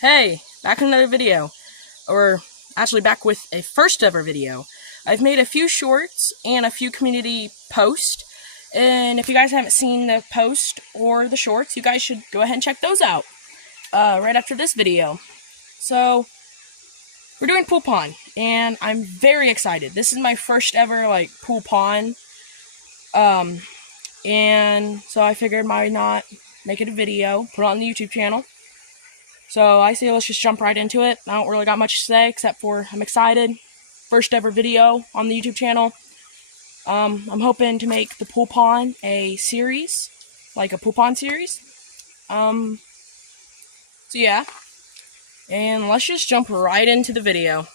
Hey, back in another video, or actually back with a first ever video. I've made a few shorts and a few community posts, and if you guys haven't seen the post or the shorts, you guys should go ahead and check those out right after this video. So, we're doing pool pond, and I'm very excited. This is my first ever pool pond, and so I figured why not make it a video, put it on the YouTube channel. So I say let's just jump right into it. I don't really got much to say except for I'm excited. First ever video on the YouTube channel. I'm hoping to make the pool pond a series, like a pool pond series. So yeah, and let's just jump right into the video.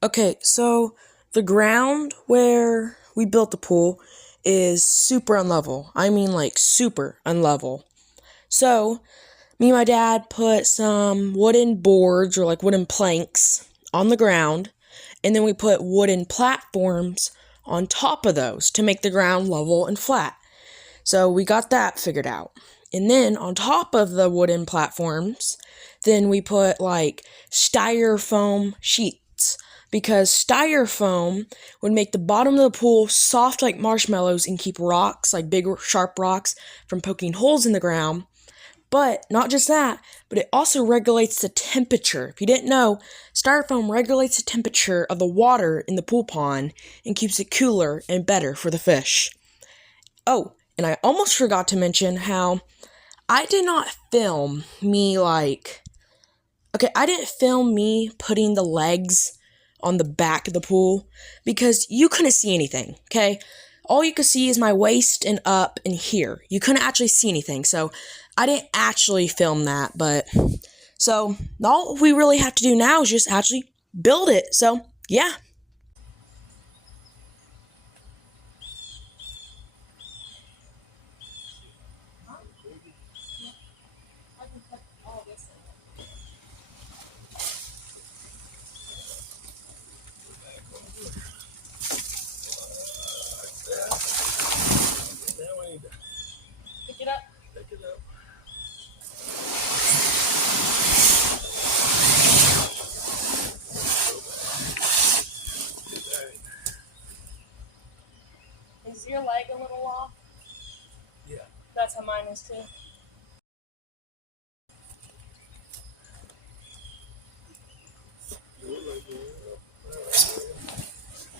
Okay, so the ground where we built the pool is super unlevel. I mean super unlevel. So me and my dad put some wooden boards or wooden planks on the ground, and then we put wooden platforms on top of those to make the ground level and flat. So we got that figured out. And then on top of the wooden platforms, then we put styrofoam sheets, because styrofoam would make the bottom of the pool soft like marshmallows and keep rocks, like big sharp rocks, from poking holes in the ground. But not just that, but it also regulates the temperature. If you didn't know, styrofoam regulates the temperature of the water in the pool pond and keeps it cooler and better for the fish. Oh, and I almost forgot to mention how I did not film me I didn't film me putting the legs on the back of the pool because you couldn't see anything, okay? All you could see is my waist and up and here. You couldn't actually see anything, so I didn't actually film that, but so all we really have to do now is just actually build it. So, yeah. Pick it up. Pick it up. Is your leg a little off? Yeah. That's how mine is too.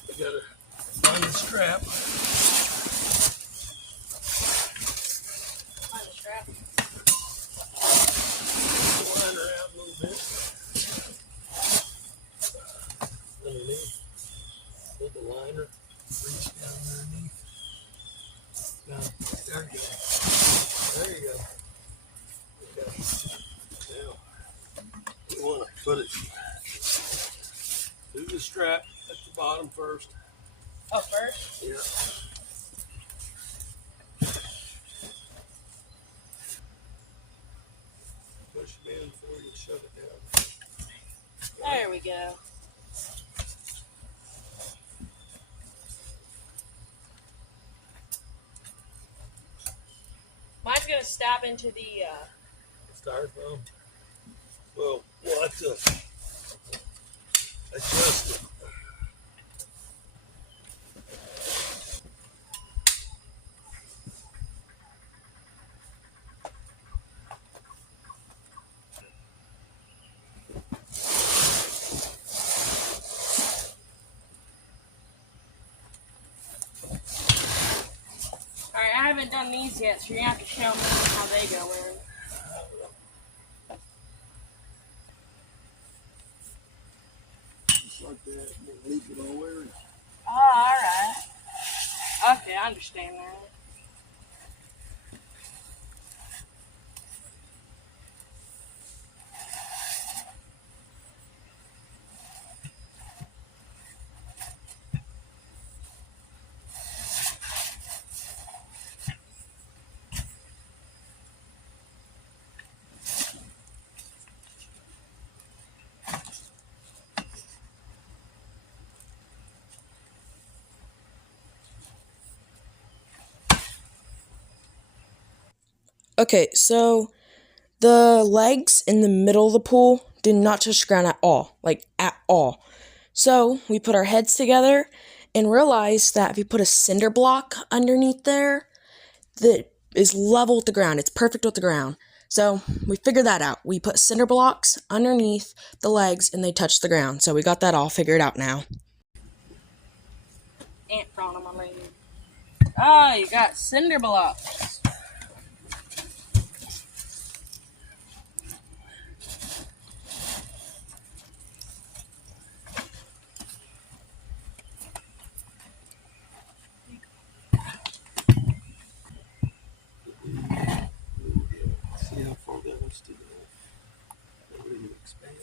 You gotta find the strap. Find the strap. Pull the liner out a little bit. Underneath. Pull the liner. Reach down underneath. Down. There you go. There you go. Okay. Now, you want to put it through the strap at the bottom first. Oh, first? Yeah. Push it in before you shut it down. There we go. Mine's gonna stab into the styrofoam. Well, we'll have to adjust it. Alright, I haven't done these yet, so you're gonna have to show me how they go in. Just like that, we'll leave it all there. Oh, alright. Okay, I understand that. Okay, so The legs in the middle of the pool did not touch the ground at all, like at all. So we put our heads together and realized that if you put a cinder block underneath there, that is level with the ground. It's perfect with the ground. So we figured that out. We put cinder blocks underneath the legs and they touch the ground. So we got that all figured out now. Ant prawn on my leg. Oh, you got cinder blocks. See how far that wants to go. That really expand.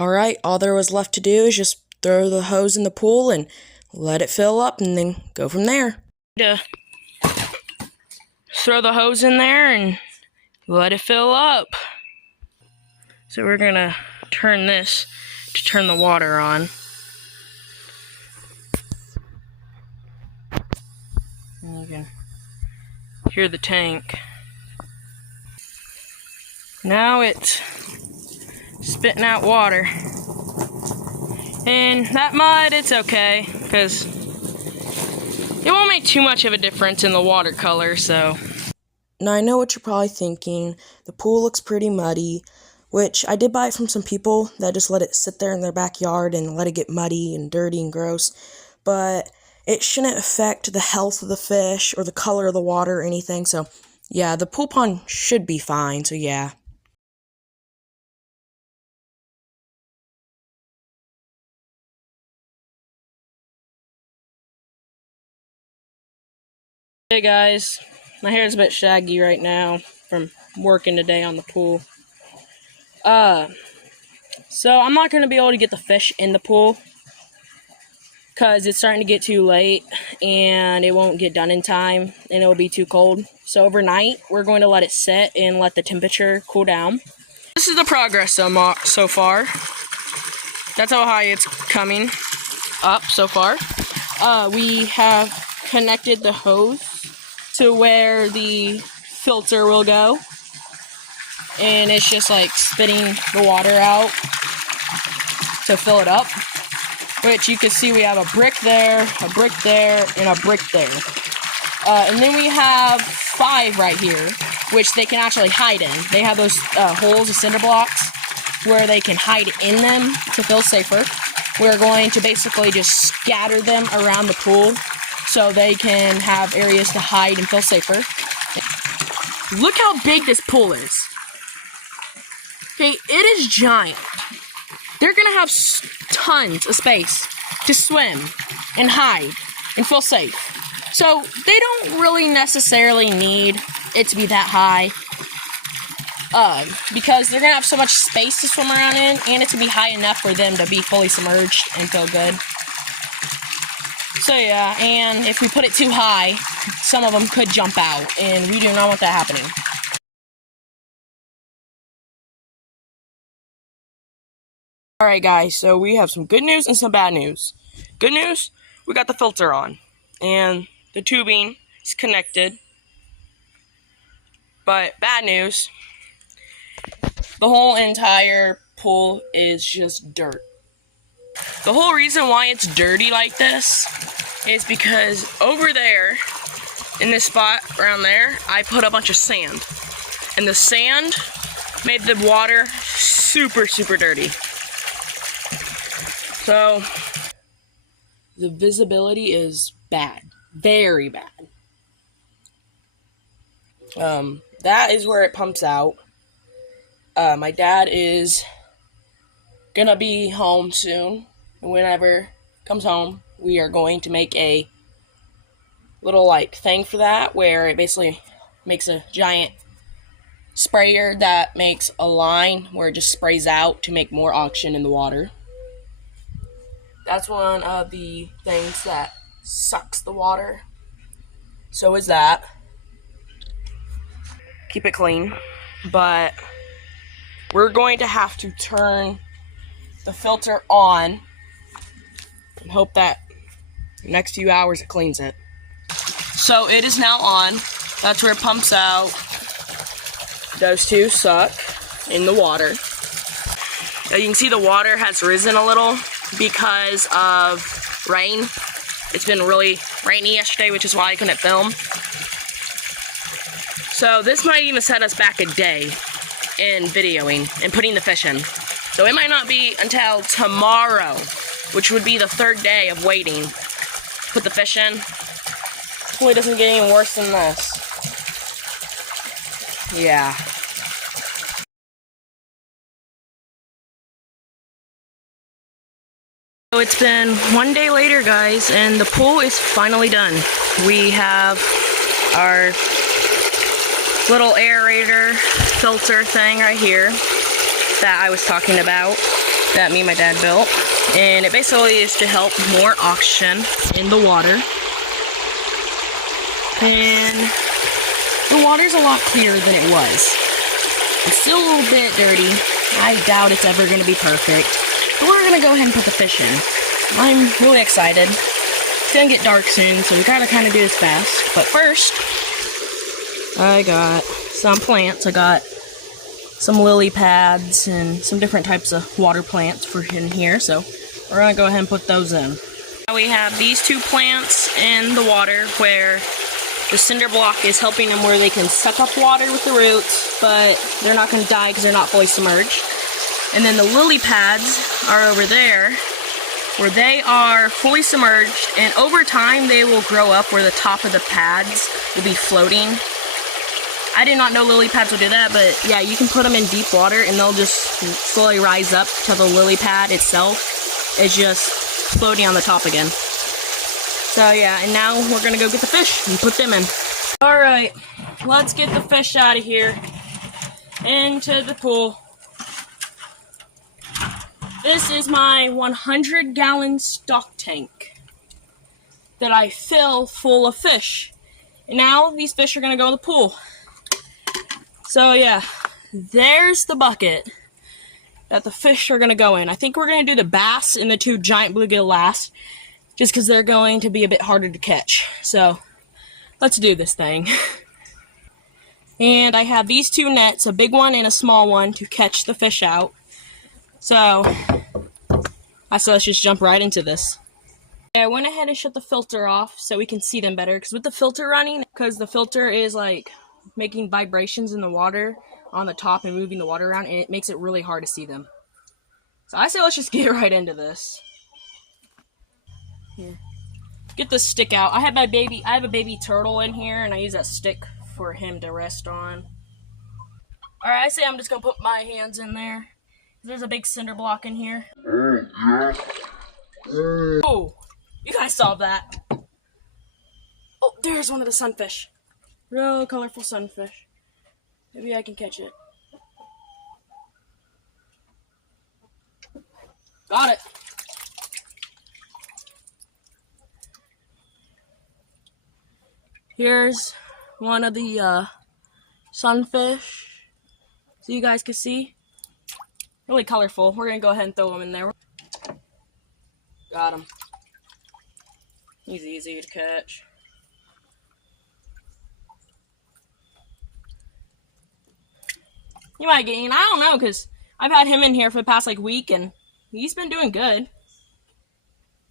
Alright, all there was left to do is just throw the hose in the pool and let it fill up and then go from there. Throw the hose in there and let it fill up. So we're gonna turn this to turn the water on. And you can hear the tank. Now it's spitting out water. And that mud, it's okay, because it won't make too much of a difference in the watercolor, so. Now I know what you're probably thinking. The pool looks pretty muddy, which I did buy it from some people that just let it sit there in their backyard and let it get muddy and dirty and gross. But it shouldn't affect the health of the fish or the color of the water or anything, so yeah, the pool pond should be fine, so yeah. Hey guys, my hair is a bit shaggy right now from working today on the pool. So I'm not going to be able to get the fish in the pool because it's starting to get too late and it won't get done in time and it'll be too cold. So overnight, we're going to let it sit and let the temperature cool down. This is the progress so far. That's how high it's coming up so far. We have connected the hose to where the filter will go, and it's just like spitting the water out to fill it up, which you can see we have a brick there, and a brick there. And then we have 5 right here, which they can actually hide in. They have those holes, the cinder blocks, where they can hide in them to feel safer. We're going to basically just scatter them around the pool so they can have areas to hide and feel safer. Look how big this pool is. Okay, it is giant. They're gonna have tons of space to swim and hide and feel safe. So they don't really necessarily need it to be that high, because they're gonna have so much space to swim around in, and it's gonna be high enough for them to be fully submerged and feel good. So yeah, and if we put it too high, some of them could jump out, and we do not want that happening. Alright guys, so we have some good news and some bad news. Good news, we got the filter on, and the tubing is connected. But bad news, the whole entire pool is just dirt. The whole reason why it's dirty like this is because over there, in this spot around there, I put a bunch of sand. And the sand made the water super, super dirty. So, the visibility is bad. Very bad. That is where it pumps out. My dad is gonna be home soon. Whenever comes home, we are going to make a little like thing for that where it basically makes a giant sprayer that makes a line where it just sprays out to make more oxygen in the water. That's one of the things that sucks the water. So is that. Keep it clean. But we're going to have to turn the filter on and hope that the next few hours it cleans it. So it is now on. That's where it pumps out. Those two suck in the water. You can see the water has risen a little because of rain. It's been really rainy yesterday, which is why I couldn't film. So this might even set us back a day in videoing and putting the fish in. So it might not be until tomorrow, which would be the third day of waiting. Put the fish in. Hopefully it doesn't get any worse than this. Yeah. So it's been one day later, guys, and the pool is finally done. We have our little aerator filter thing right here that I was talking about, that me and my dad built. And it basically is to help more oxygen in the water. And the water's a lot clearer than it was. It's still a little bit dirty. I doubt it's ever going to be perfect. But we're going to go ahead and put the fish in. I'm really excited. It's going to get dark soon, so we gotta kind of do this fast. But first, I got some plants. I got some lily pads and some different types of water plants for in here. So we're going to go ahead and put those in. Now we have these two plants in the water where the cinder block is helping them where they can suck up water with the roots, but they're not going to die because they're not fully submerged. And then the lily pads are over there where they are fully submerged, and over time they will grow up where the top of the pads will be floating. I did not know lily pads would do that, but yeah, you can put them in deep water and they'll just slowly rise up till the lily pad itself is just floating on the top again. So yeah, and now we're gonna go get the fish and put them in. Alright, let's get the fish out of here into the pool. This is my 100-gallon stock tank that I fill full of fish. And now these fish are gonna go in the pool. So yeah, there's the bucket that the fish are gonna go in. I think we're gonna do the bass and the two giant bluegill last, just because they're going to be a bit harder to catch. So let's do this thing. And I have these two nets, a big one and a small one, to catch the fish out. So I said let's just jump right into this. I went ahead and shut the filter off so we can see them better, because with the filter running, because the filter is like making vibrations in the water on the top and moving the water around, and it makes it really hard to see them. So I say let's just get right into this. Here. Get the stick out. I have a baby turtle in here, and I use that stick for him to rest on. Alright, I say I'm just gonna put my hands in there. There's a big cinder block in here. Oh, you guys saw that. Oh, there's one of the sunfish. Real colorful sunfish. Maybe I can catch it. Got it. Here's one of the sunfish, so you guys can see. Really colorful. We're gonna go ahead and throw them in there. Got him. He's easy to catch. You might get in. I don't know, because I've had him in here for the past like week, and he's been doing good.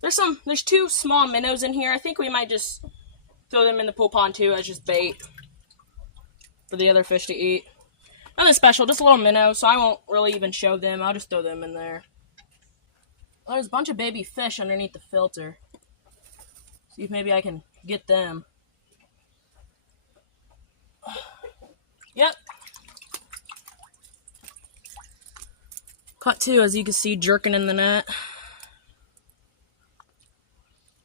There's 2 small minnows in here. I think we might just throw them in the pool pond too as just bait for the other fish to eat. Nothing special, just a little minnow, so I won't really even show them. I'll just throw them in there. Oh, there's a bunch of baby fish underneath the filter. See if maybe I can get them. Yep. Caught 2, as you can see, jerking in the net.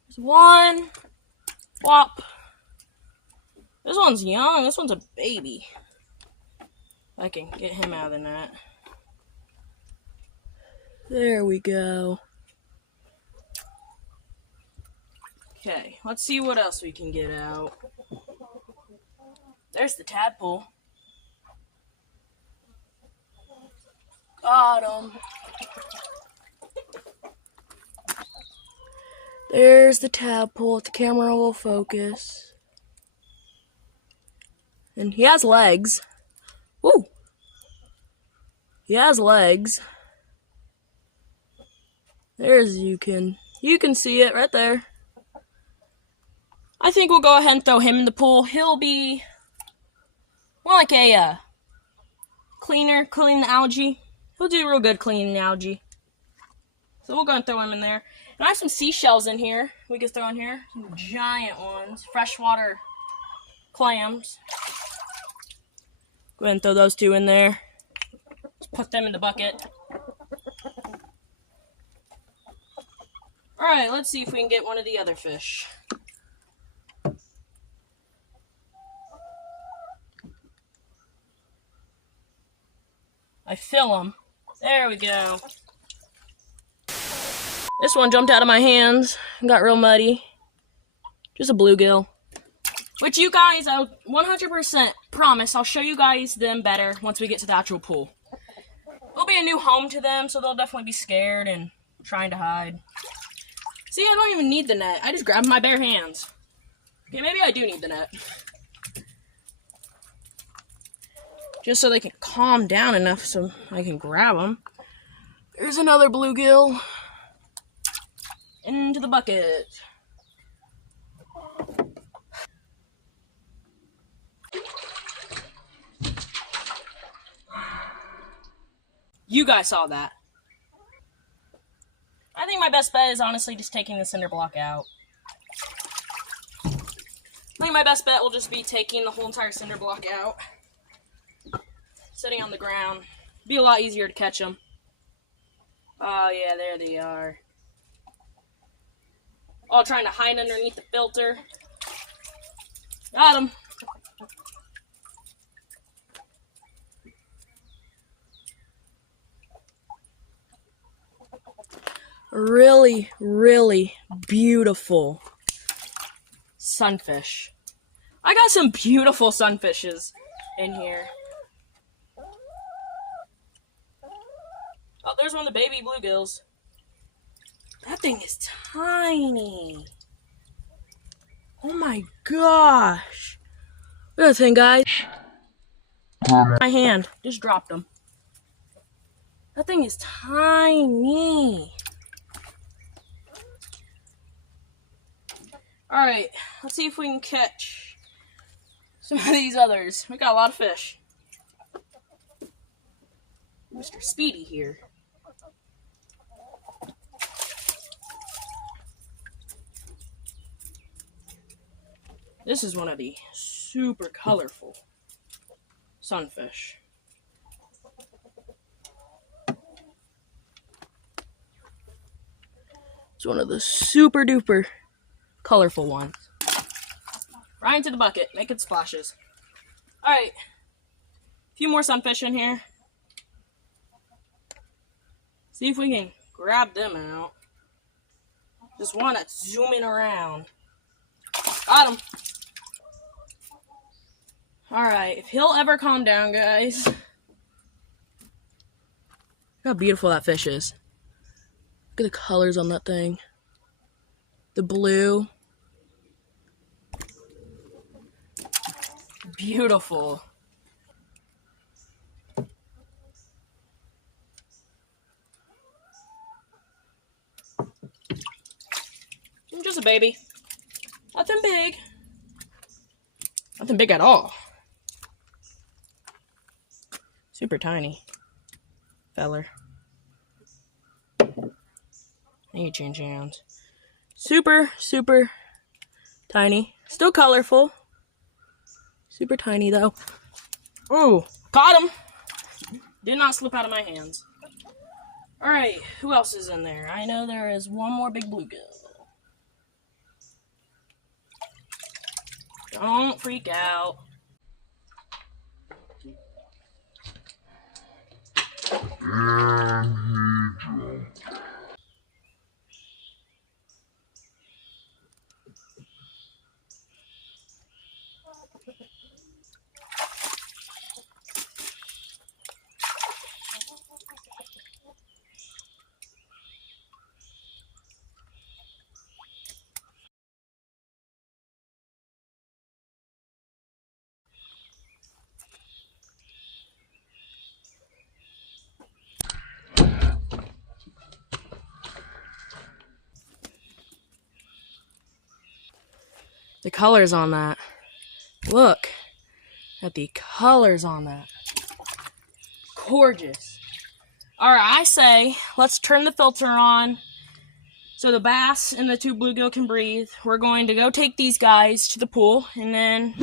There's 1. Whop. This one's young. This one's a baby. I can get him out of the net. There we go. Okay, let's see what else we can get out. There's the tadpole. Got him. There's the tadpole. The camera will focus. And he has legs. Woo! He has legs. There's you can see it right there. I think we'll go ahead and throw him in the pool. He'll be more like a cleaning the algae. He'll do real good cleaning the algae. So we'll go and throw him in there. And I have some seashells in here we can throw in here. Some giant ones. Freshwater clams. Go ahead and throw those 2 in there. Just put them in the bucket. Alright, let's see if we can get one of the other fish. I fill them. There we go. This one jumped out of my hands and got real muddy. Just a bluegill. Which you guys, I 100% promise I'll show you guys them better once we get to the actual pool. It'll be a new home to them, so they'll definitely be scared and trying to hide. See, I don't even need the net. I just grab my bare hands. Okay, maybe I do need the net. Just so they can calm down enough so I can grab them. There's another bluegill. Into the bucket. You guys saw that. I think my best bet is honestly just taking the cinder block out. I think my best bet will just be taking the whole entire cinder block out. Sitting on the ground. Be a lot easier to catch them. Oh yeah, there they are. All trying to hide underneath the filter. Got them. Really, really beautiful sunfish. I got some beautiful sunfishes in here. Oh, there's one of the baby bluegills. That thing is tiny. Oh my gosh. Look at that thing, guys. My hand just dropped him. That thing is tiny. Alright, let's see if we can catch some of these others. We got a lot of fish. Mr. Speedy here. This is one of the super colorful sunfish. It's one of the super duper colorful ones. Right into the bucket, making splashes. Alright, a few more sunfish in here. See if we can grab them out. Just one that's zooming around. Got him. Alright, if he'll ever calm down, guys. Look how beautiful that fish is. Look at the colors on that thing. The blue. Beautiful. Just a baby. Nothing big. Nothing big at all. Super tiny. Feller. I need to change hands. Super, super tiny. Still colorful. Super tiny though. Ooh, caught him. Did not slip out of my hands. Alright, who else is in there? I know there is one more big bluegill. Don't freak out. The colors on that. Look at the colors on that. Gorgeous. Alright, I say let's turn the filter on so the bass and the two bluegill can breathe. We're going to go take these guys to the pool and then...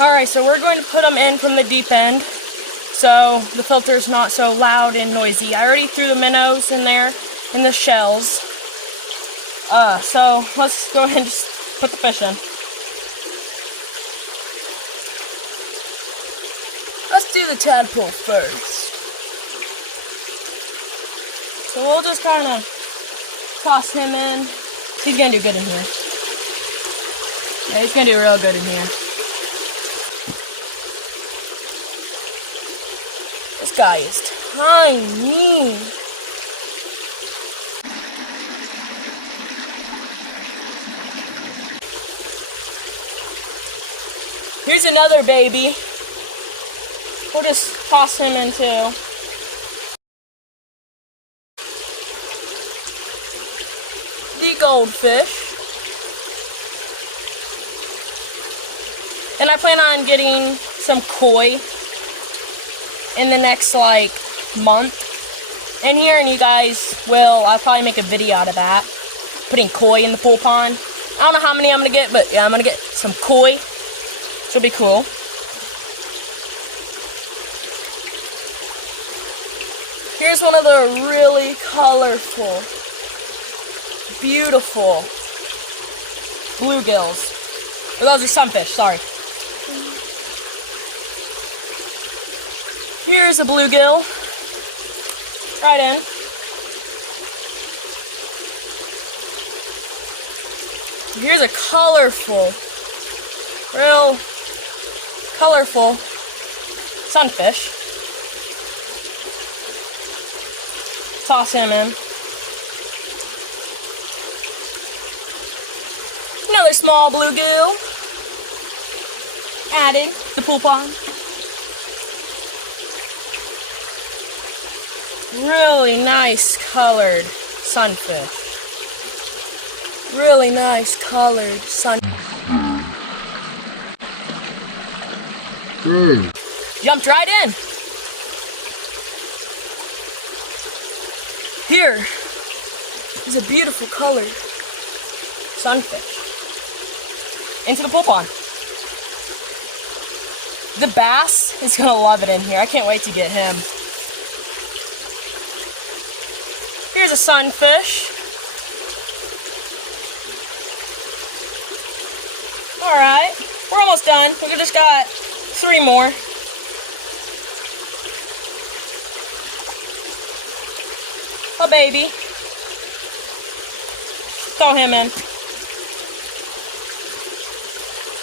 Alright, so we're going to put them in from the deep end so the filter's not so loud and noisy. I already threw the minnows in there and the shells. So let's go ahead and just put the fish in. Let's do the tadpole first. So we'll just kind of toss him in. He's gonna do good in here. Yeah, he's gonna do real good in here. This guy is tiny. Here's another baby. We'll just toss him in too. The goldfish. And I plan on getting some koi in the next month in here, and you guys I'll probably make a video out of that. Putting koi in the pool pond. I don't know how many I'm gonna get, but yeah, I'm gonna get some koi. It'll be cool. Here's one of the really colorful, beautiful bluegills. Or those are sunfish, sorry. Here's a bluegill. Right in. Here's a colorful, real colorful sunfish. Toss him in. Another small bluegill added to the pool pond. Really nice colored sunfish. Really nice colored sunfish. Jumped right in. Here is a beautiful colored sunfish. Into the pool pond. The bass is gonna love it in here. I can't wait to get him. Here's a sunfish. Alright, we're almost done. We just got 3 more. A baby. Throw him in.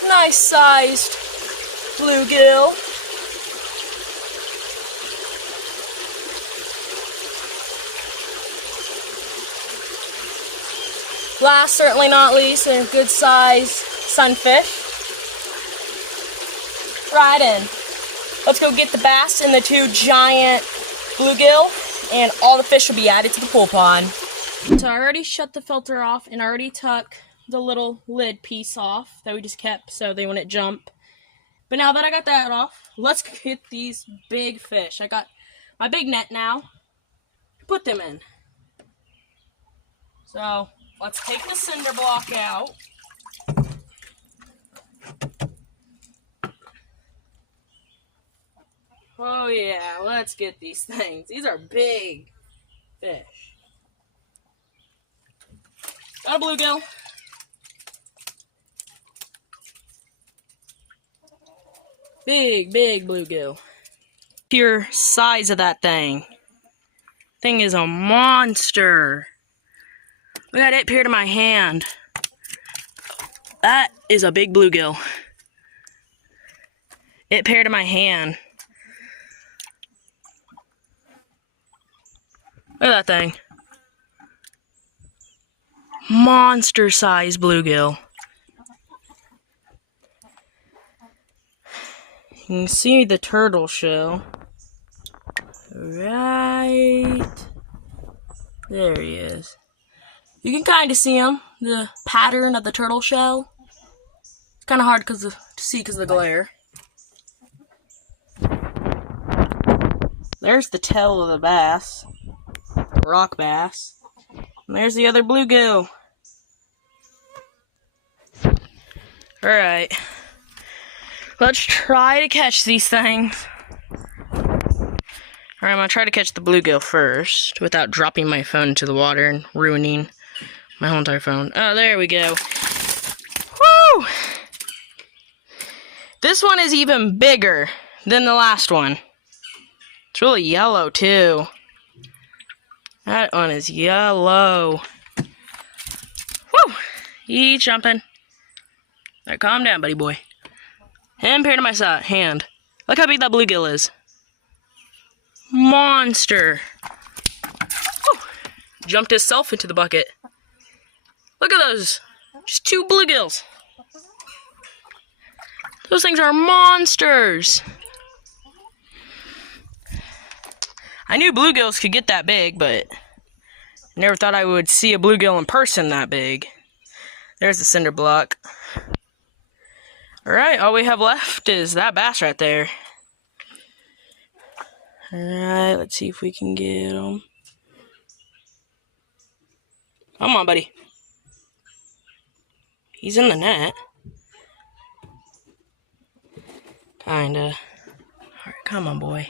Nice sized bluegill. Last, certainly not least, a good size sunfish. Right in. Let's go get the bass and the 2 giant bluegill, and all the fish will be added to the pool pond. So I already shut the filter off and already took the little lid piece off that we just kept so they wouldn't jump. But now that I got that off, let's get these big fish. I got my big net now to put them in. So let's take the cinder block out. Oh yeah, let's get these things. These are big fish. Got a bluegill. Big bluegill. Pure size of that thing. Thing is a monster. Look at it appear to my hand. That is a big bluegill. It appeared to my hand. Look at that thing. Monster size bluegill. You can see the turtle shell. Right there he is. You can kind of see him, the pattern of the turtle shell. It's kind of hard to see because of the glare. There's the tail of the bass, rock bass. And there's the other bluegill. Alright. Let's try to catch these things. Alright, I'm going to try to catch the bluegill first without dropping my phone into the water and ruining my whole entire phone. Oh, there we go. Woo! This one is even bigger than the last one. It's really yellow, too. That one is yellow. Woo! He's jumping. Alright, calm down, buddy boy. Hand pair to my hand. Look how big that bluegill is. Monster. Woo! Jumped himself into the bucket. Look at those. Just 2 bluegills. Those things are monsters. I knew bluegills could get that big, but never thought I would see a bluegill in person that big. There's the cinder block. Alright, all we have left is that bass right there. Alright, let's see if we can get him. Come on, buddy. He's in the net. Kinda. Alright, come on, boy.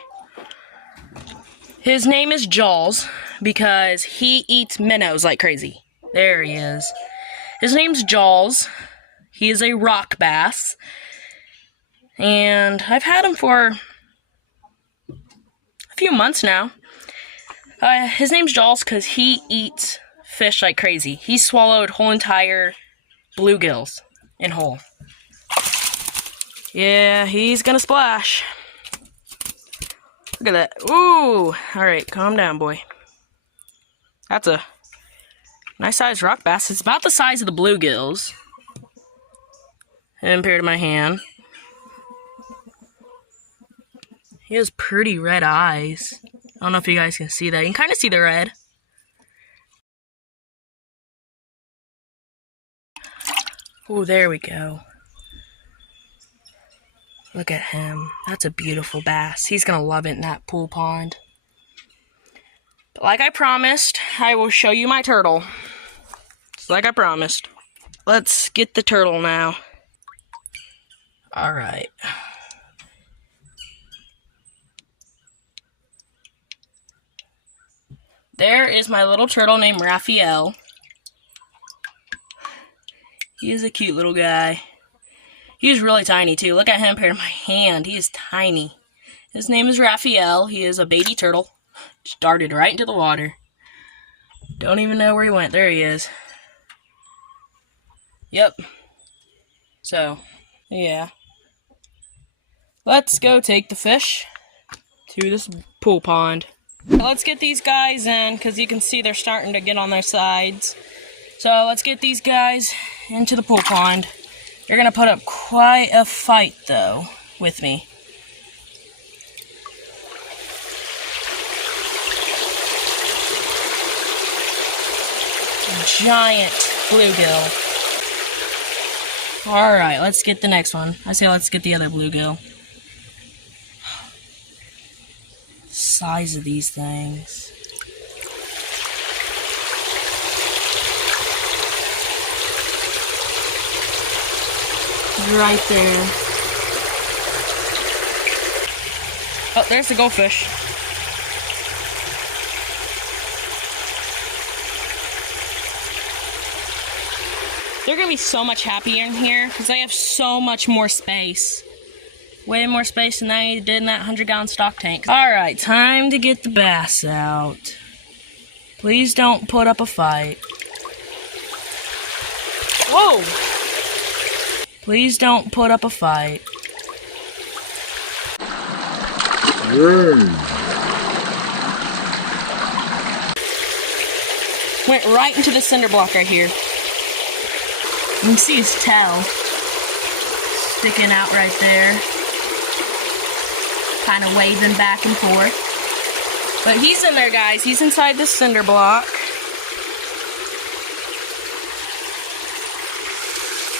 His name is Jaws because he eats minnows like crazy. There he is. His name's Jaws. He is a rock bass. And I've had him for a few months now. His name's Jaws because he eats fish like crazy. He swallowed whole entire bluegills in whole. Yeah, he's gonna splash. Look at that. Ooh! Alright, calm down, boy. That's a nice sized rock bass. It's about the size of the bluegills. And pair to my hand. He has pretty red eyes. I don't know if you guys can see that. You can kind of see the red. Ooh, there we go. Look at him. That's a beautiful bass. He's gonna love it in that pool pond. But like I promised, I will show you my turtle. Just like I promised. Let's get the turtle now. Alright. There is my little turtle named Raphael. He is a cute little guy. He is really tiny too. Look at him paired to my hand. He is tiny. His name is Raphael. He is a baby turtle. Just darted right into the water. Don't even know where he went. There he is. Yep. So, yeah. Let's go take the fish to this pool pond. Let's get these guys in, because you can see they're starting to get on their sides. So let's get these guys into the pool pond. You're going to put up quite a fight, though, with me. giant bluegill. Alright, let's get the next one. I say let's get the other bluegill. Size of these things. Right there. Oh, there's the goldfish. They're gonna be so much happier in here because they have so much more space. Way more space than they did in that 100-gallon stock tank. Alright, time to get the bass out. Please don't put up a fight. Whoa! Please don't put up a fight. Went right into the cinder block right here. You can see his tail sticking out right there. Kind of waving back and forth. But he's in there, guys. He's inside the cinder block.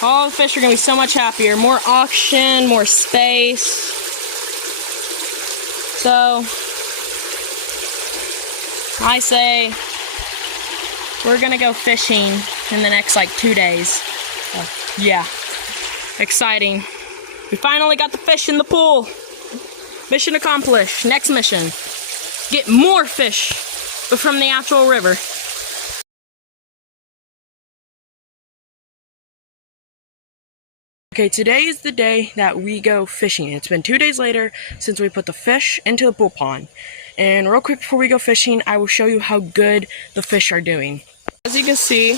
All the fish are going to be so much happier. More oxygen, more space. So, I say we're going to go fishing in the next, 2 days. Yeah. Exciting. We finally got the fish in the pool. Mission accomplished. Next mission. Get more fish from the actual river. Okay, today is the day that we go fishing. It's been 2 days later since we put the fish into the pool pond. And real quick before we go fishing, I will show you how good the fish are doing. As you can see,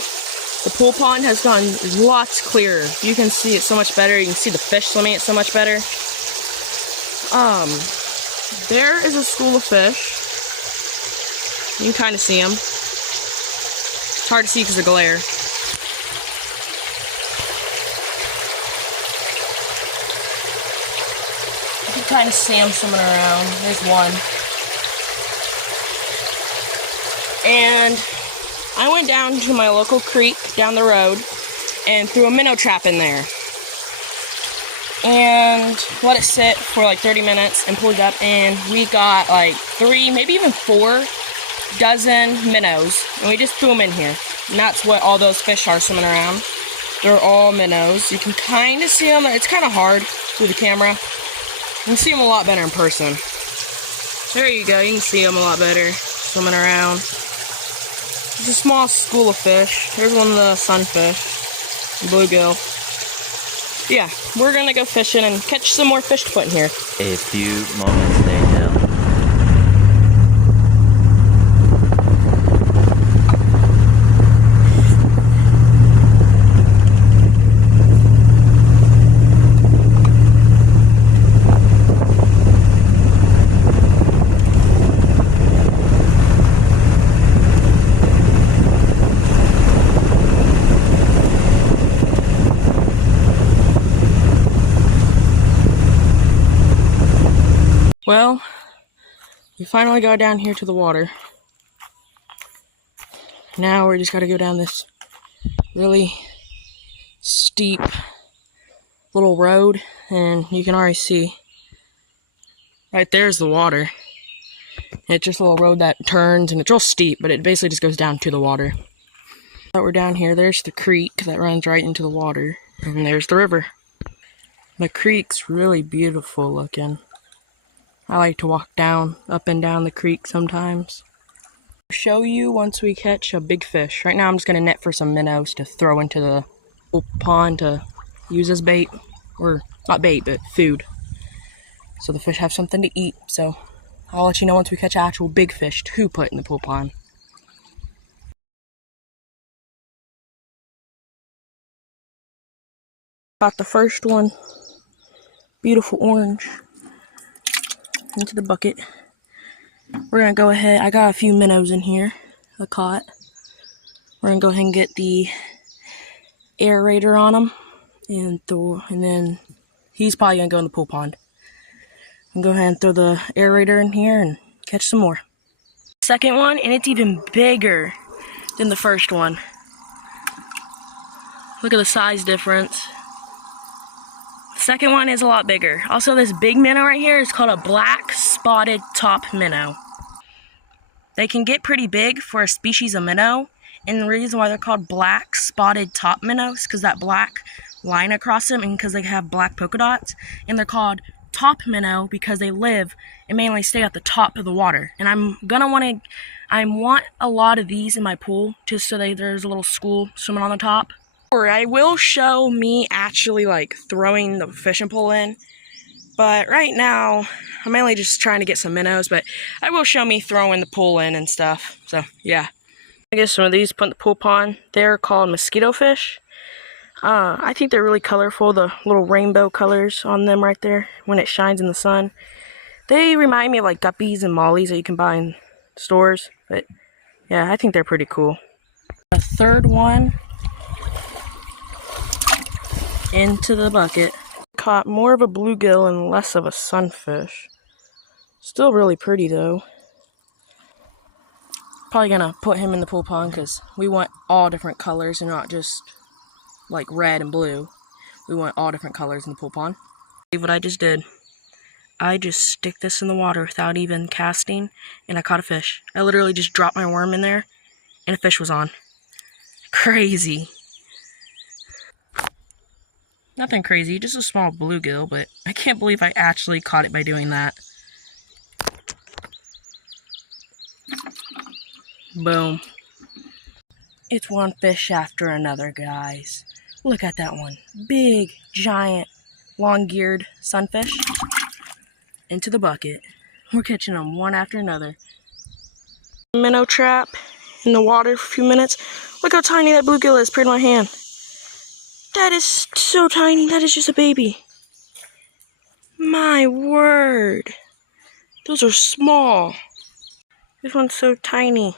the pool pond has gotten lots clearer. You can see it so much better. You can see the fish swimming it so much better. There is a school of fish. You can kind of see them. It's hard to see because of glare. You can kind of see them swimming around. There's one. And I went down to my local creek down the road and threw a minnow trap in there. And let it sit for 30 minutes and pulled it up, and we got 3, maybe even 4 dozen minnows, and we just threw them in here. And that's what all those fish are swimming around. They're all minnows. You can kind of see them. It's kind of hard through the camera. You can see them a lot better in person. There you go. You can see them a lot better swimming around. It's a small school of fish. There's one of the sunfish, bluegill. Yeah, we're gonna go fishing and catch some more fish to put in here. A few moments later. Well, we finally got down here to the water. Now we just gotta go down this really steep little road, and you can already see right there's the water. It's just a little road that turns, and it's real steep, but it basically just goes down to the water. But we're down here. There's the creek that runs right into the water, and there's the river. The creek's really beautiful looking. I like to walk up and down the creek sometimes. I'll show you once we catch a big fish. Right now I'm just going to net for some minnows to throw into the pond to use as bait. Or, not bait, but food. So the fish have something to eat. So I'll let you know once we catch actual big fish to put in the pool pond. Got the first one. Beautiful orange. Into the bucket. We're gonna go ahead. I got a few minnows in here. I caught. We're gonna go ahead and get the aerator on them and then he's probably gonna go in the pool pond. I'm gonna go ahead and throw the aerator in here and catch some more. Second one, and it's even bigger than the first one. Look at the size difference. The second one is a lot bigger. Also, this big minnow right here is called a black spotted top minnow. They can get pretty big for a species of minnow, and the reason why they're called black spotted top minnows is because that black line across them and because they have black polka dots. And they're called top minnow because they live and mainly stay at the top of the water. And I want a lot of these in my pool just so there's a little school swimming on the top. Or I will show me actually like throwing the fishing pole in. But right now, I'm mainly just trying to get some minnows, but I will show me throwing the pool in and stuff. So, yeah. I guess some of these put in the pool pond. They're called mosquito fish. I think they're really colorful, the little rainbow colors on them right there when it shines in the sun. They remind me of like guppies and mollies that you can buy in stores. But, yeah, I think they're pretty cool. The third one into the bucket. Caught more of a bluegill and less of a sunfish. Still really pretty though. Probably gonna put him in the pool pond because we want all different colors and not just like red and blue. We want all different colors in the pool pond. See what I just did? I just stick this in the water without even casting and I caught a fish. I literally just dropped my worm in there and a fish was on. Crazy. Nothing crazy, just a small bluegill, but I can't believe I actually caught it by doing that. Boom. It's one fish after another, guys. Look at that one. Big, giant, long-geared sunfish. Into the bucket. We're catching them one after another. Minnow trap in the water for a few minutes. Look how tiny that bluegill is, put it in my hand. That is so tiny. That is just a baby. My word. Those are small. This one's so tiny.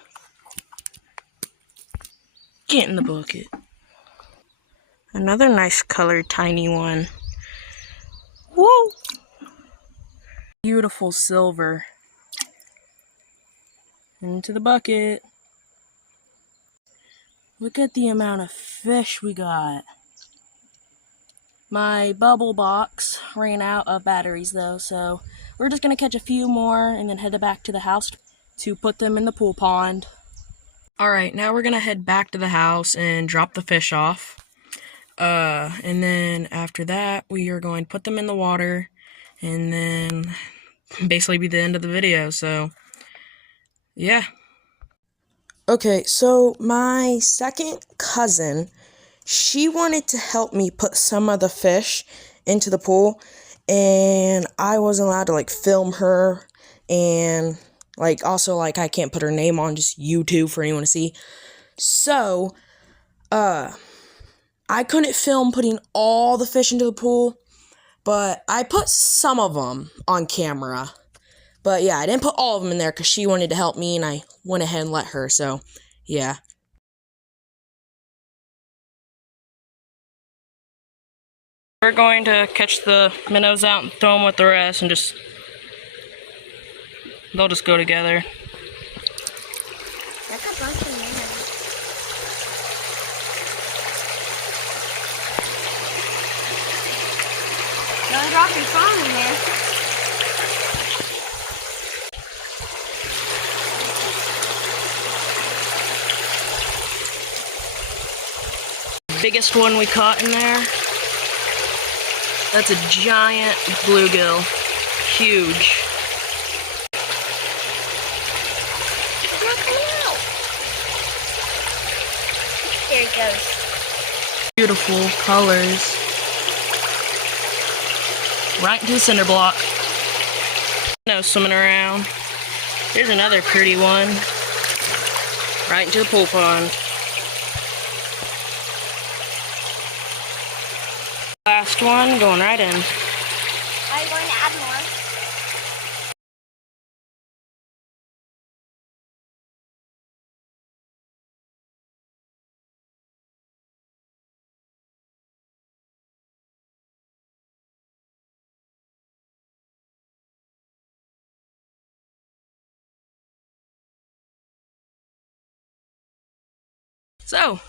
Get in the bucket. Another nice colored tiny one. Whoa! Beautiful silver. Into the bucket. Look at the amount of fish we got. My bubble box ran out of batteries though, so we're just gonna catch a few more and then head back to the house to put them in the pool pond. Alright, now we're gonna head back to the house and drop the fish off. And then after that, we are going to put them in the water and then basically be the end of the video, so yeah. Okay, so my second cousin, she wanted to help me put some of the fish into the pool, and I wasn't allowed to like film her, and like also like I can't put her name on just YouTube for anyone to see. So, I couldn't film putting all the fish into the pool, but I put some of them on camera. But yeah, I didn't put all of them in there because she wanted to help me, and I went ahead and let her, so yeah. We're going to catch the minnows out and throw them with the rest, and they'll just go together. That's a bunch of minnows. Don't drop your phone in there. Biggest one we caught in there. That's a giant bluegill. Huge. It's not coming out. There it goes. Beautiful colors. Right into the cinder block. No swimming around. Here's another pretty one. Right into the pool pond. Last one going right in. Are you going to add more? So,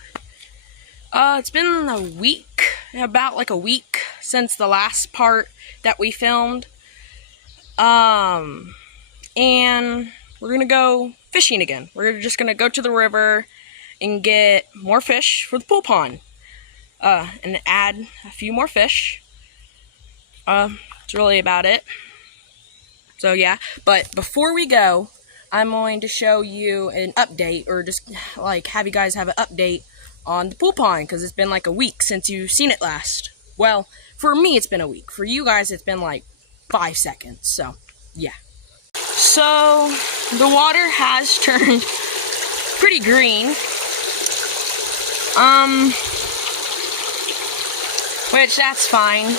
It's been a week, about like a week since the last part that we filmed. And we're gonna go fishing again. We're just gonna go to the river and get more fish for the pool pond. And add a few more fish. That's really about it. So yeah, but before we go, I'm going to show you an update, or just like have you guys have an update on the pool pond, because it's been like a week since you've seen it last. Well, for me it's been a week. For you guys it's been like 5 seconds, so yeah. So the water has turned pretty green. Which that's fine.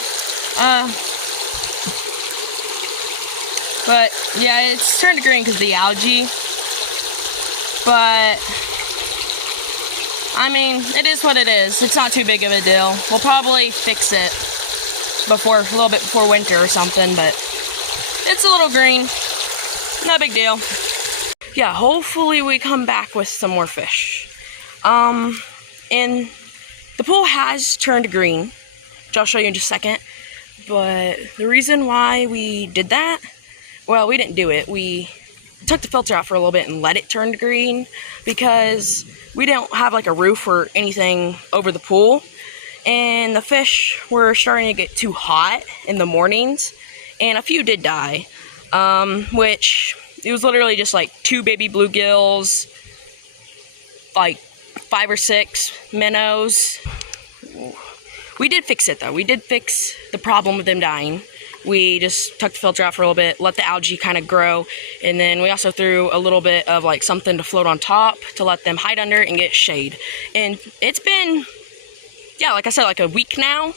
But yeah, it's turned green because of the algae. But I mean, it is what it is. It's not too big of a deal. We'll probably fix it a little bit before winter or something, but it's a little green. Not a big deal. Yeah, hopefully we come back with some more fish. And the pool has turned green, which I'll show you in just a second. But the reason why we did that, well, we didn't do it. We took the filter out for a little bit and let it turn green because we don't have like a roof or anything over the pool. And the fish were starting to get too hot in the mornings, and a few did die. Which it was literally just like 2 baby bluegills, like 5 or 6 minnows. We did fix it though. We did fix the problem with them dying. We just took the filter out for a little bit, let the algae kind of grow, and then we also threw a little bit of like something to float on top to let them hide under and get shade. And it's been, yeah, like I said, like a week now.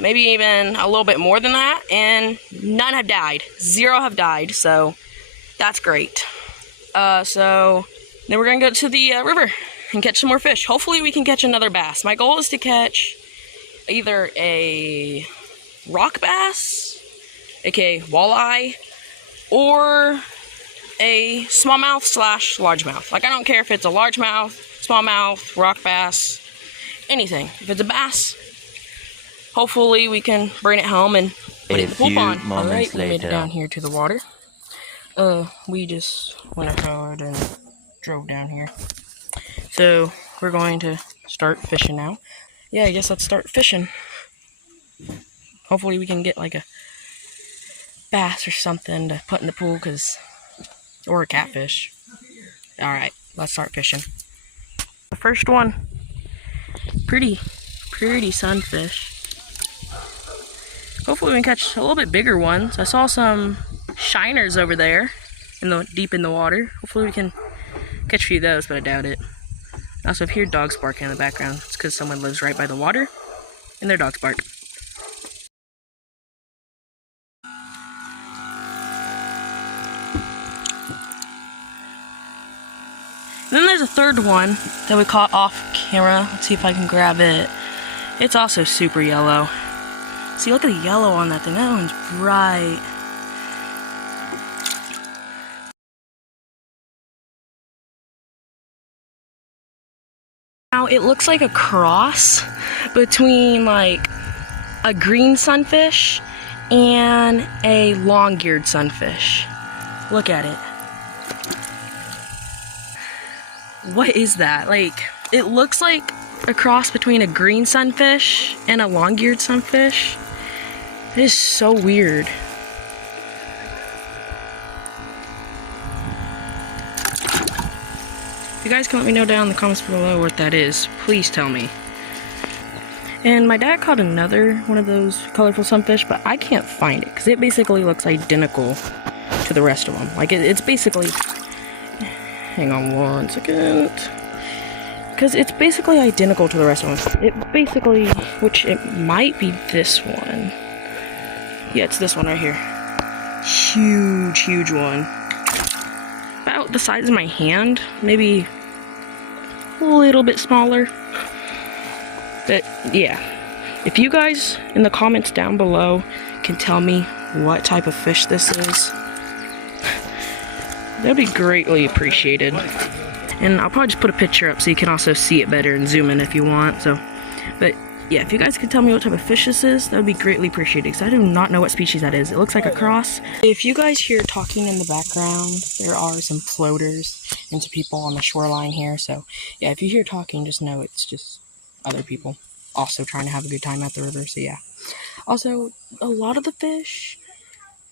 Maybe even a little bit more than that, and none have died. 0 have died, so that's great. So then we're gonna go to the river and catch some more fish. Hopefully we can catch another bass. My goal is to catch either a rock bass, aka walleye, or a smallmouth / largemouth. Like, I don't care if it's a largemouth, smallmouth, rock bass, anything. If it's a bass, hopefully we can bring it home and put it in the pool pond. Alright, we made it down here to the water. We just went ahead and drove down here. So we're going to start fishing now. Yeah, I guess let's start fishing. Hopefully we can get like a bass or something to put in the pool, or a catfish. Alright, let's start fishing. The first one, pretty sunfish. Hopefully we can catch a little bit bigger ones. I saw some shiners over there deep in the water. Hopefully we can catch a few of those, but I doubt it. I also hear dogs barking in the background. It's because someone lives right by the water and their dogs bark. And then there's a third one that we caught off camera. Let's see if I can grab it. It's also super yellow. See, look at the yellow on that thing. That one's bright. Now, it looks like a cross between like a green sunfish and a long-eared sunfish. Look at it. What is that? Like, it looks like a cross between a green sunfish and a long-eared sunfish. It is so weird. If you guys can let me know down in the comments below what that is, please tell me. And my dad caught another one of those colorful sunfish, but I can't find it because it basically looks identical to the rest of them. Like, it's basically... Hang on one second. Because it's basically identical to the rest of them. It basically, which it might be this one. Yeah, it's this one right here. Huge one. About the size of my hand, maybe a little bit smaller. But yeah, if you guys in the comments down below can tell me what type of fish this is, that'd be greatly appreciated. And I'll probably just put a picture up so you can also see it better and zoom in if you want. So, but yeah, if you guys could tell me what type of fish this is, that would be greatly appreciated, because I do not know what species that is. It looks like a cross. If you guys hear talking in the background, there are some floaters and some people on the shoreline here. So yeah, if you hear talking, just know it's just other people also trying to have a good time at the river. So yeah. Also, a lot of the fish,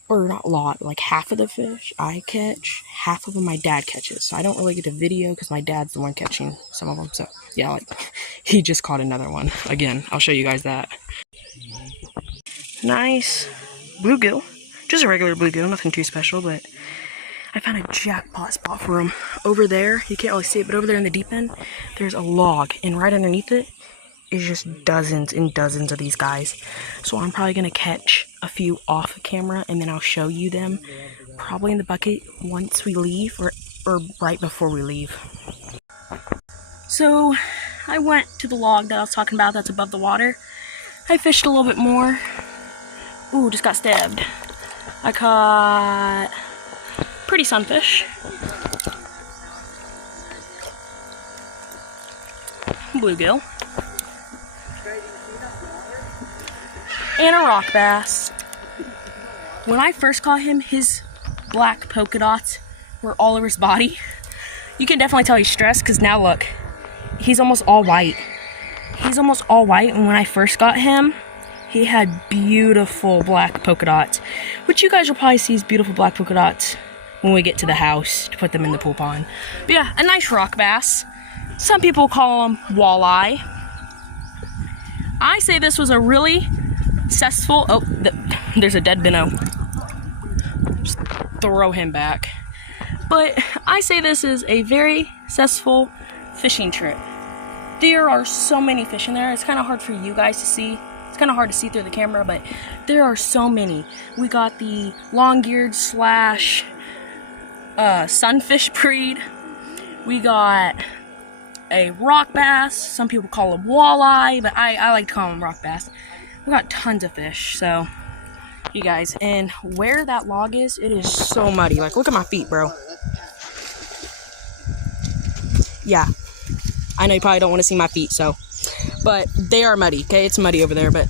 or not a lot, like half of the fish I catch, half of them my dad catches. So I don't really get a video because my dad's the one catching some of them. So yeah, like he just caught another one. Again, I'll show you guys that. Nice bluegill. Just a regular bluegill, nothing too special, but I found a jackpot spot for him. Over there, you can't really see it, but over there in the deep end, there's a log, and right underneath it is just dozens and dozens of these guys. So I'm probably gonna catch a few off camera, and then I'll show you them probably in the bucket once we leave, or right before we leave. So I went to the log that I was talking about that's above the water. I fished a little bit more. Ooh, just got stabbed. I caught pretty sunfish, bluegill, and a rock bass. When I first caught him, his black polka dots were all over his body. You can definitely tell he's stressed, because now look, he's almost all white. He's almost all white, and when I first got him, he had beautiful black polka dots, which you guys will probably see as beautiful black polka dots when we get to the house to put them in the pool pond. But yeah, a nice rock bass. Some people call them walleye. I say this was a really successful, oh, there's a dead minnow. Just throw him back. But I say this is a very successful fishing trip. There are so many fish in there. It's kind of hard for you guys to see. It's kind of hard to see through the camera, but there are so many. We got the long-eared slash sunfish breed. We got a rock bass. Some people call them walleye, but I like to call them rock bass. We got tons of fish, so you guys. And where that log is, it is so muddy. Like, look at my feet, bro. Yeah, I know you probably don't want to see my feet, so, but they are muddy, okay? It's muddy over there, but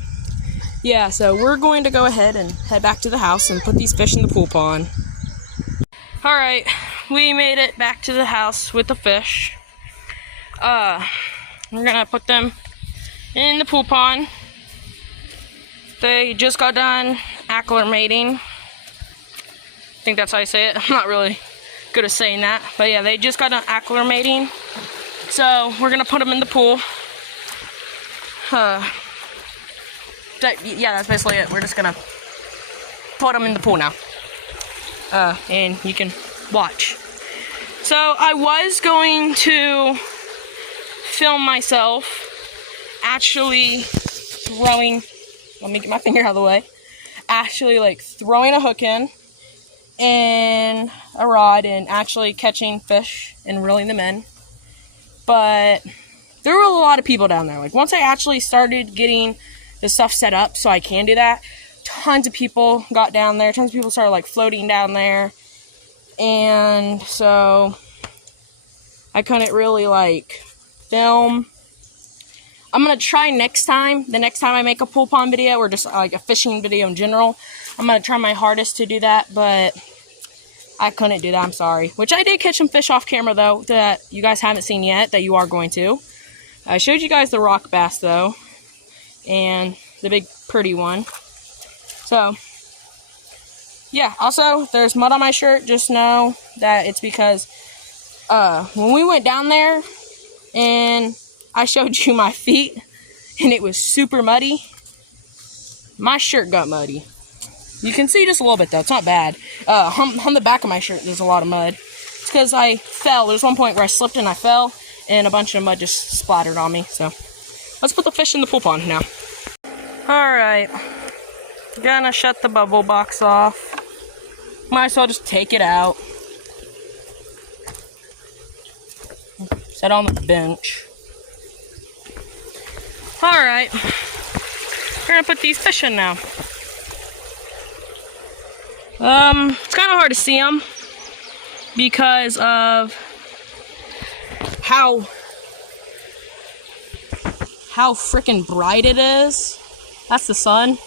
yeah, so we're going to go ahead and head back to the house and put these fish in the pool pond. All right, we made it back to the house with the fish. We're gonna put them in the pool pond. They just got done acclimating. I think that's how you say it. I'm not really good at saying that, but yeah, they just got done acclimating. So we're gonna put them in the pool. Yeah, that's basically it. We're just gonna put them in the pool now. And you can watch. So I was going to film myself actually throwing, let me get my finger out of the way, actually like throwing a hook in and a rod and actually catching fish and reeling them in. But there were a lot of people down there. Like, once I actually started getting the stuff set up so I can do that, tons of people got down there. Tons of people started like floating down there. And so I couldn't really like film. I'm gonna try next time, the next time I make a pool pond video or just like a fishing video in general, I'm gonna try my hardest to do that, but I couldn't do that, I'm sorry. Which I did catch some fish off camera though that you guys haven't seen yet, that you are going to. I showed you guys the rock bass though, and the big pretty one. So yeah, also there's mud on my shirt. Just know that it's because when we went down there and I showed you my feet and it was super muddy, my shirt got muddy. You can see just a little bit though, it's not bad. On the back of my shirt there's a lot of mud. It's because I fell. There's one point where I slipped and I fell and a bunch of mud just splattered on me. So let's put the fish in the pool pond now. Alright, gonna shut the bubble box off. Might as well just take it out. Set on the bench. Alright, we're gonna put these fish in now. It's kind of hard to see them because of how freaking bright it is. That's the sun.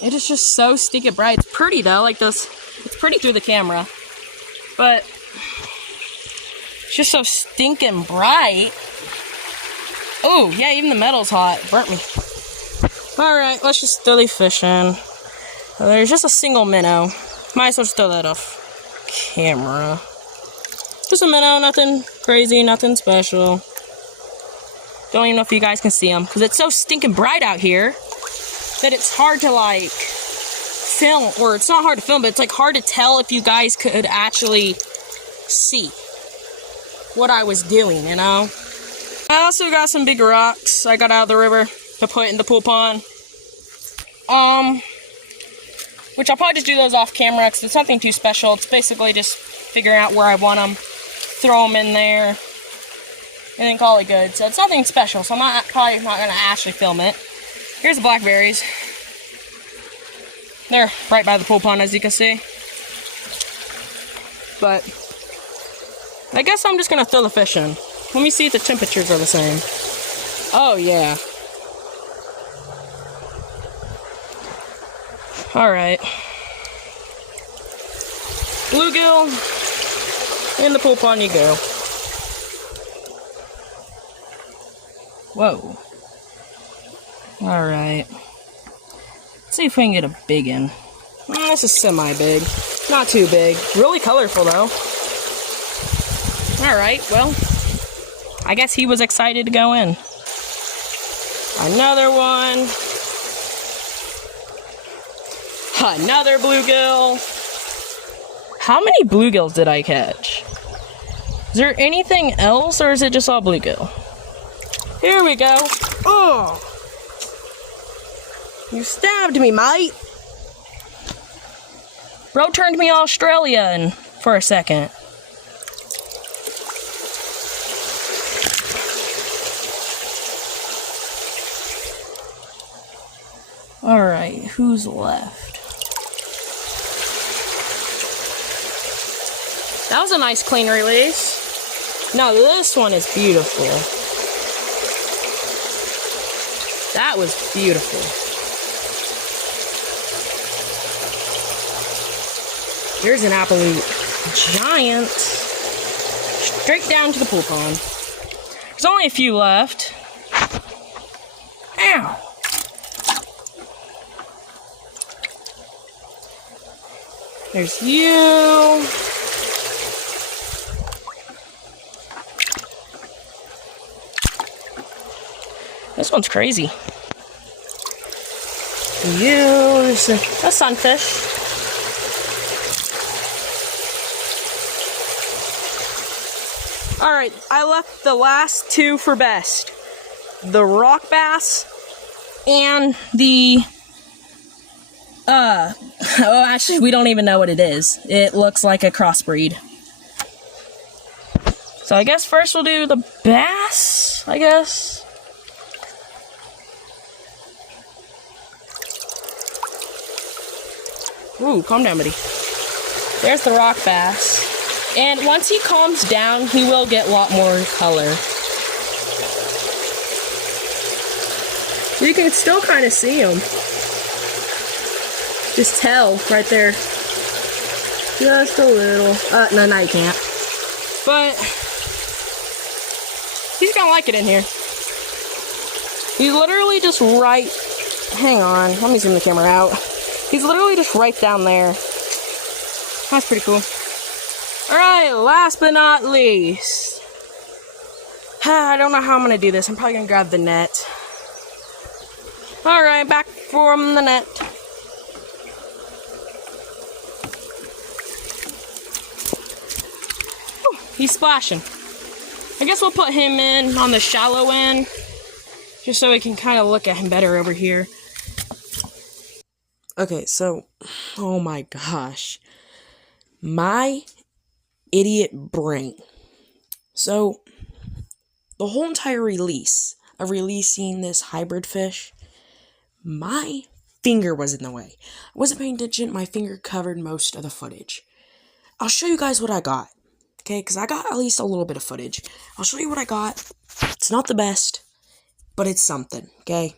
It is just so stinking bright. It's pretty though, like this. It's pretty through the camera, but it's just so stinking bright. Oh yeah, even the metal's hot. Burnt me. All right, let's just throw the fish in. There's just a single minnow. Might as well just throw that off camera. Just a minnow, nothing crazy, nothing special. Don't even know if you guys can see them because it's so stinking bright out here that it's hard to like film, or it's not hard to film, but it's like hard to tell if you guys could actually see what I was doing, you know? I also got some big rocks I got out of the river to put in the pool pond. Which I'll probably just do those off camera because it's nothing too special. It's basically just figuring out where I want them, throw them in there, and then call it good. So it's nothing special, so I'm probably not going to actually film it. Here's the blackberries. They're right by the pool pond, as you can see. But I guess I'm just going to throw the fish in. Let me see if the temperatures are the same. Oh, yeah. Alright. Bluegill. In the pool pond you go. Whoa. Alright. Let's see if we can get a big one. This is semi-big. Not too big. Really colorful, though. Alright, well. I guess he was excited to go in. Another one. Another bluegill. How many bluegills did I catch? Is there anything else, or is it just all bluegill? Here we go. Oh! You stabbed me, mate. Bro turned me Australian for a second. Alright, who's left? That was a nice clean release. Now this one is beautiful. That was beautiful. Here's an absolute giant. Straight down to the pool pond. There's only a few left. Ow! There's you. This one's crazy. You. There's a sunfish. Alright, I left the last two for best. The rock bass and the oh, actually, we don't even know what it is. It looks like a crossbreed. So I guess first we'll do the bass, I guess. Ooh, calm down, buddy. There's the rock bass. And once he calms down, he will get a lot more color. You can still kind of see him. Just tell right there. Just a little. No, now you can't. But he's gonna like it in here. He's literally just right. Hang on, let me zoom the camera out. He's literally just right down there. That's pretty cool. Alright, last but not least. I don't know how I'm gonna do this. I'm probably gonna grab the net. Alright, back from the net. Whew, he's splashing. I guess we'll put him in on the shallow end, just so we can kind of look at him better over here. Okay, so, oh my gosh. My idiot brain. So, the whole entire release of releasing this hybrid fish, my finger was in the way. I wasn't paying attention, my finger covered most of the footage. I'll show you guys what I got. okay? Because I got at least a little bit of footage. I'll show you what I got. It's not the best, but it's something, okay?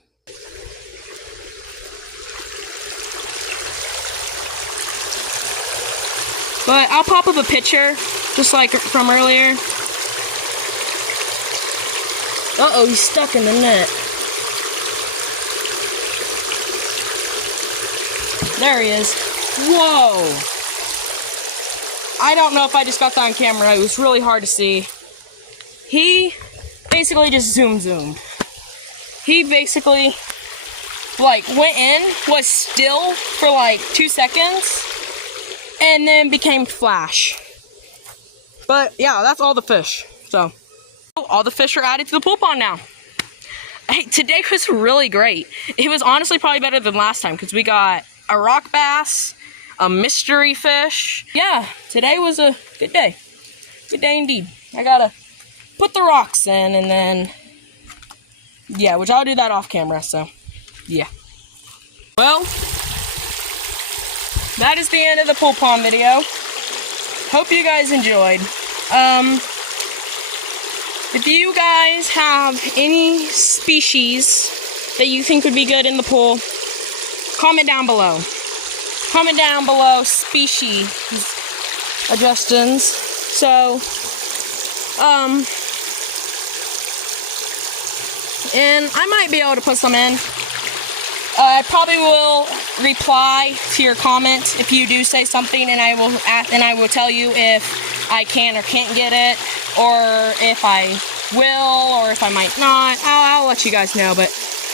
But I'll pop up a picture, just like from earlier. Uh-oh, he's stuck in the net. There he is. Whoa! I don't know if I just got that on camera. It was really hard to see. He basically just zoomed. He basically, like, went in, was still for like 2 seconds, and then became flash. But yeah, that's all the fish. So, all the fish are added to the pool pond now. Hey, today was really great. It was honestly probably better than last time because we got a rock bass, a mystery fish. Yeah, today was a good day. Good day indeed. I gotta put the rocks in and then, yeah, which I'll do that off camera, so, yeah. Well, that is the end of the pool pond video. Hope you guys enjoyed. If you guys have any species that you think would be good in the pool, comment down below. Comment down below species suggestions. So, and I might be able to put some in. I probably will reply to your comment if you do say something, and I will tell you if I can or can't get it, or if I will, or if I might not. I'll let you guys know, but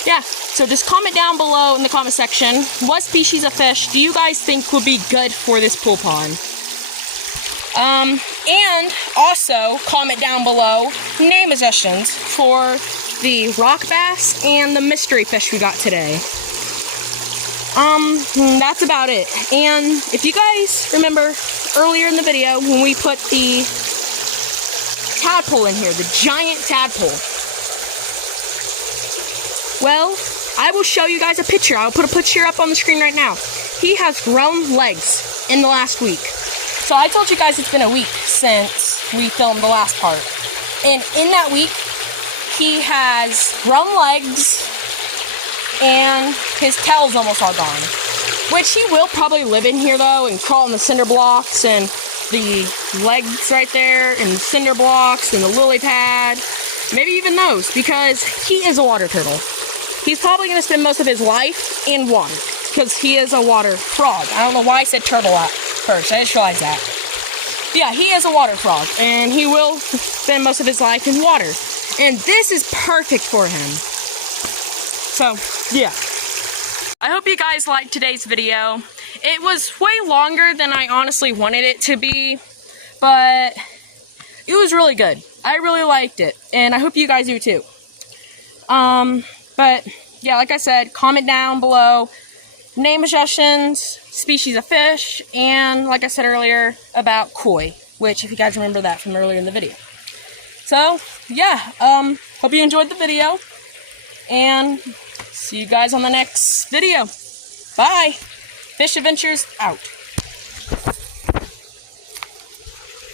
yeah. So just comment down below in the comment section, what species of fish do you guys think would be good for this pool pond? And also comment down below name suggestions for the rock bass and the mystery fish we got today. That's about it. And if you guys remember earlier in the video when we put the tadpole in here, the giant tadpole, well, I will show you guys a picture. I'll put a picture up on the screen right now. He has grown legs in the last week. So I told you guys it's been a week since we filmed the last part. And in that week, he has grown legs and his tail's almost all gone. Which he will probably live in here though and crawl in the cinder blocks and the legs right there and the cinder blocks and the lily pad. Maybe even those, because he is a water turtle. He's probably going to spend most of his life in water, because he is a water frog. I don't know why I said turtle at first, I just realized that. But yeah, he is a water frog, and he will spend most of his life in water. And this is perfect for him. So, yeah. I hope you guys liked today's video. It was way longer than I honestly wanted it to be, but it was really good. I really liked it, and I hope you guys do too. But yeah, like I said, comment down below name suggestions, species of fish, and like I said earlier about koi, which if you guys remember that from earlier in the video. So yeah, hope you enjoyed the video, and see you guys on the next video. Bye. Fish Adventures out.